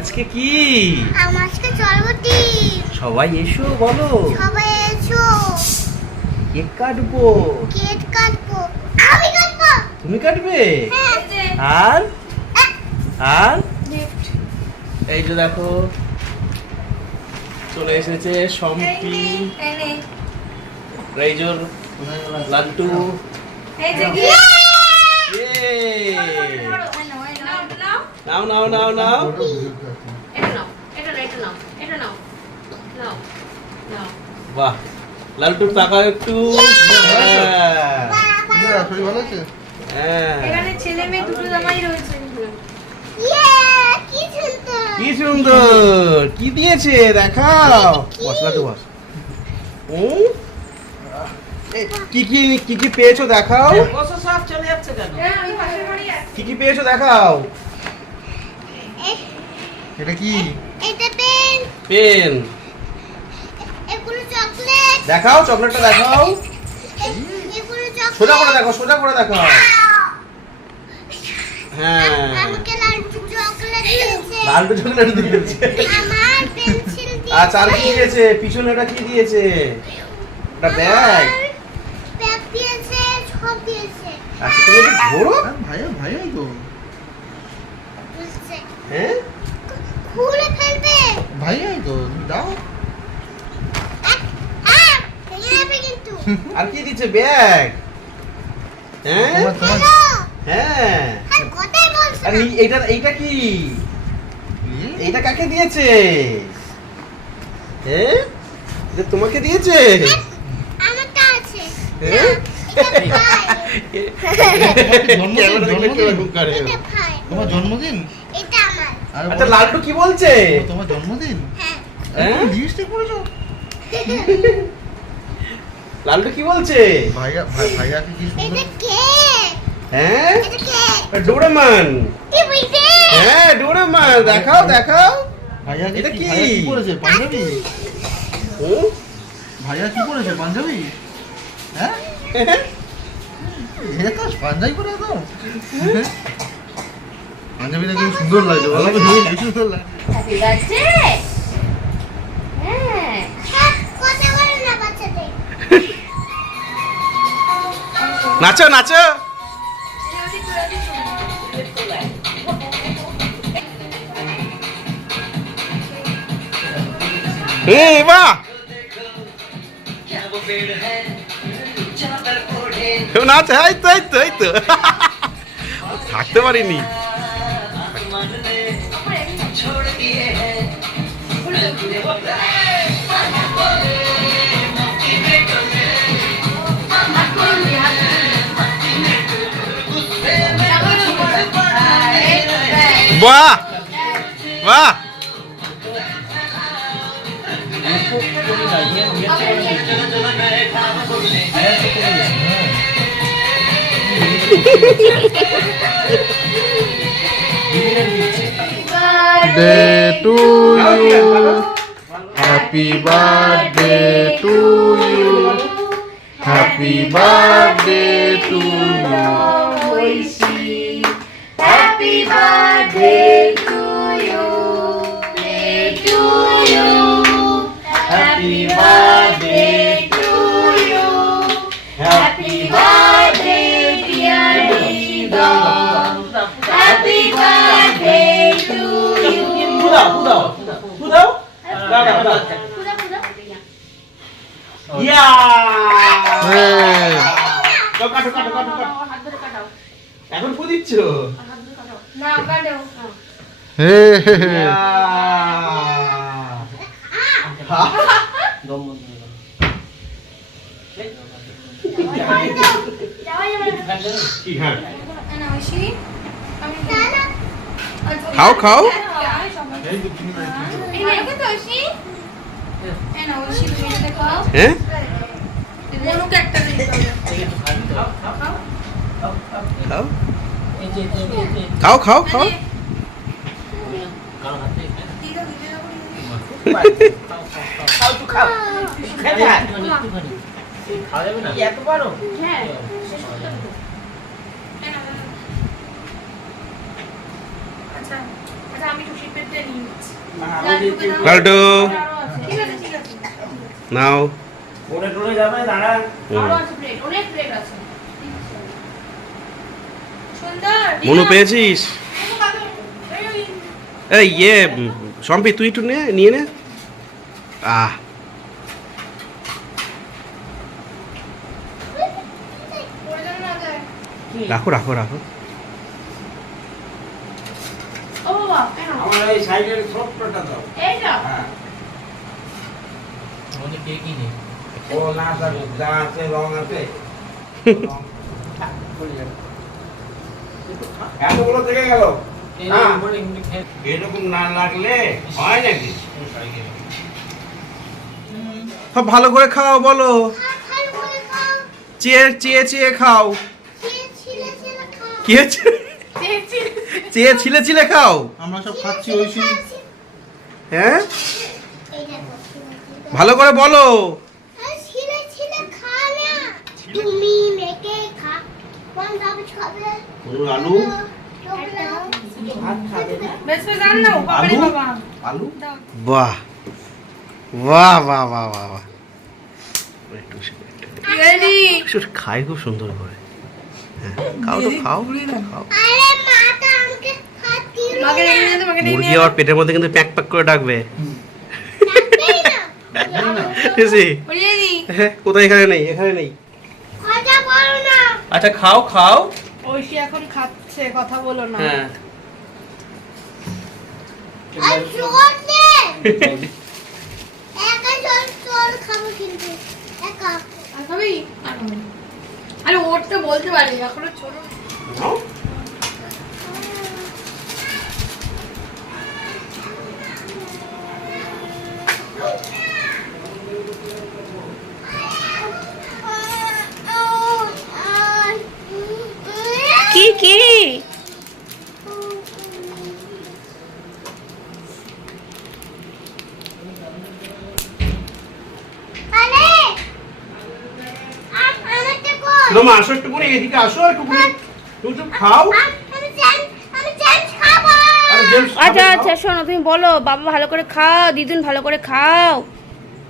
আজকে কি? সবাই এসো, বলো সবাই এসো। কেক কাটবো। কেক কাটবো। আমি কাটবো। তুমি কাটবে? হ্যাঁ। আর এই যে দেখো চলে এসেছে সম্পি, রাইজোর লাড্ডু। নাও নাও নাও নাও। বাহ, লাড্ডু তাকাও একটু। ছেলে মেয়ে দুটো জামাই রয়েছে। কি সুন্দর, কি দিয়েছে দেখাও। মশলাটা বস। কি কি কি কি পেয়েছো দেখাও। সব চলে যাচ্ছে কেন? কি কি পেয়েছো দেখাও। এটা কি? এটা পেন। পেন। এগুলো চকলেট। দেখাও, চকলেটটা দেখাও। এগুলো চকলেট। সোজা করে দেখাও, সোজা করে দেখাও। হ্যাঁ, আমাকে লাড্ডু চকলেট দিয়েছে। লাড্ডু চকলেট দিয়েছে। আমার পেন্সিল দিয়েছে। আচ্ছা, আর কি দিয়েছে? পিছনে এটা কি দিয়েছে? এটা ব্যাগ। ব্যাগ দিয়েছে, সব দিয়েছে। আচ্ছা, তুমি একটু ধরো। ভাইয়া তো বুঝছে। হ্যাঁ, খুলে ফেলবে। ভাইয়াই তো দাও। ভেঙে যাবে কিন্তু। আর কি দিচ্ছে? ব্যাগ। হ্যাঁ হ্যালো। হ্যাঁ। আর কথাই বলছ আর না। এইটা কি? এইটা কাকে দিয়েছে? হ্যাঁ, এটা তোমাকে দিয়েছে? আমারটা আছে। হ্যাঁ? ক্যামেরা দেখলে কিরকম করে? এটা খাই। তোমার জন্মদিন? এটা আমার। আরে আচ্ছা, লাড্ডু কি বলছে? তোমার জন্মদিন? হ্যাঁ। হ্যাঁ? লিপস্টিক পরেছো? লাড্ডু কি বলছে? ভাইয়াকে কি সুন্দর। এটা কে? হ্যাঁ, এটা কে? ডোরেমন। কি বলবে? হ্যাঁ, ডোরেমন। দেখাও দেখাও। ভাইয়াকে এটা কি? ভাইয়া কি পরেছে? পাঞ্জাবি? হুম? ভাইয়া কি পরেছে? পাঞ্জাবি? হ্যাঁ? এ তো পাঞ্জাবি পরে তো। পাঞ্জাবিটা কি সুন্দর লাগছে বলো? কি সুন্দর লাগছে। Happy birthday. হ্যাঁ, কথা বলে না বাচ্চাদের। নাচো নাচো। বাহ, নাচ। এই তো এই তো এই তো থাকতে পারিনি। বাহ বাহ, Birthday to you. Happy birthday to you. Happy birthday to you. happy birthday to you. To you. Happy birthday to you. Happy birthday, dear Ridham. Happy birthday to you. দাও দাও দাও দাও দাও। ইয়া, কাটো কাটো কাটো কাটো। এখন ফু দিচ্ছ? না, কাটো। হে হে হে। খাও খাও। হ্যাঁ, খাও খাও খাও খাও। খাওয়া যাবে না এত বড় হ্যাঁ শেষ করতে হবে। কেন? আচ্ছা আচ্ছা আমি টুসির পেটে নিয়ে নিচ্ছি লাড্ডুকে দাও। লাড্ডু আরো আছে। ঠিক আছে ঠিক আছে নাও। ওরে টোরে যাবে দাঁড়া আরো আছে প্লেট অনেক প্লেট আছে সুন্দর মনু পেয়েছিস? এই সম্পি তুই একটু নিয়ে নে। আহ পড়ে যাবে না যায় রাখো রাখো রাখো। ও বাবা কেন আমার এই সাইডের ছোট্টটা দাও এইটা হ্যাঁ মনে কে কি নেই ও না থাকুক যা আছে রং আছে এতগুলো থেকে গেল না এরকম না লাগলে হয় নাকি সব ভালো করে খাও বলো। ভালো করে খাও চেয়ে চেয়ে চেয়ে খাও। ছিলে ছিলে খাও কি হয়েছে? চেয়ে ছিলে ছিলে খাও। আমরা সব খাচ্ছি ঐশী হ্যাঁ এই দেখো ছিলে ছিলে ভালো করে বলো। আর ছিলে ছিলে খা না তুমি মেকে খা কোন দাবি খাবে আলু ভাত খাবে না বেশ বেশ আন না বাবারে বাবা আলু দাও বাহ বাহ বাহ বাহ বাহ বাহ একটু রেডি খাই খুব সুন্দর করে। হ্যাঁ খাও তো খাও খাও। আরে মাটা আমাকে হাত দিল মাকে নিয়ে নে মাকে নিয়ে মুরগি আবার পেটের মধ্যে কিন্তু প্যাক প্যাক করে ডাকবে। ডাকবেই না বুঝলি? রেডি হ্যাঁ কোথায়? এখানে নেই এখানে নেই। কথা বলো না আচ্ছা খাও খাও। ঐশী এখন খাচ্ছে কথা বলো না হ্যাঁ আর জোর দে একা জল জল খাবো কিন্তু একা আর খাবি আরে ওর তো বলতে পারি এখনো ছোট নাও। কি কি আরে আমাকে কো মা আসো একটু করে এদিকে আসো একটু করে। তুমি তো খাও। আমি চান্স খাবো আরে জেমস আচ্ছা আচ্ছা শোনো তুমি বলো বাবা ভালো করে খাও দিদুন ভালো করে খাও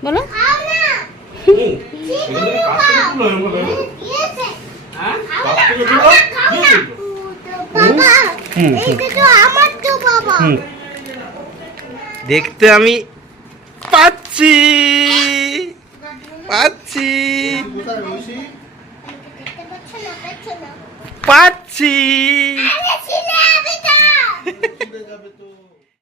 বলো খাও না এগুলো কাছ থেকে তুলো এরকম করে। দিয়েছে হ্যাঁ খাও কাছ না, থেকে খাও তুলো। না, খাও না। দিয়েছে তো। বাবা হুম, এইটা তো আমার তো বাবা হুম। দেখতে আমি পাচ্ছি পাচ্ছি কোথায় ঐশী দেখতে পাচ্ছ না পাচ্ছ না পাচ্ছি। আরে ছিলে আমি তো যাবে তো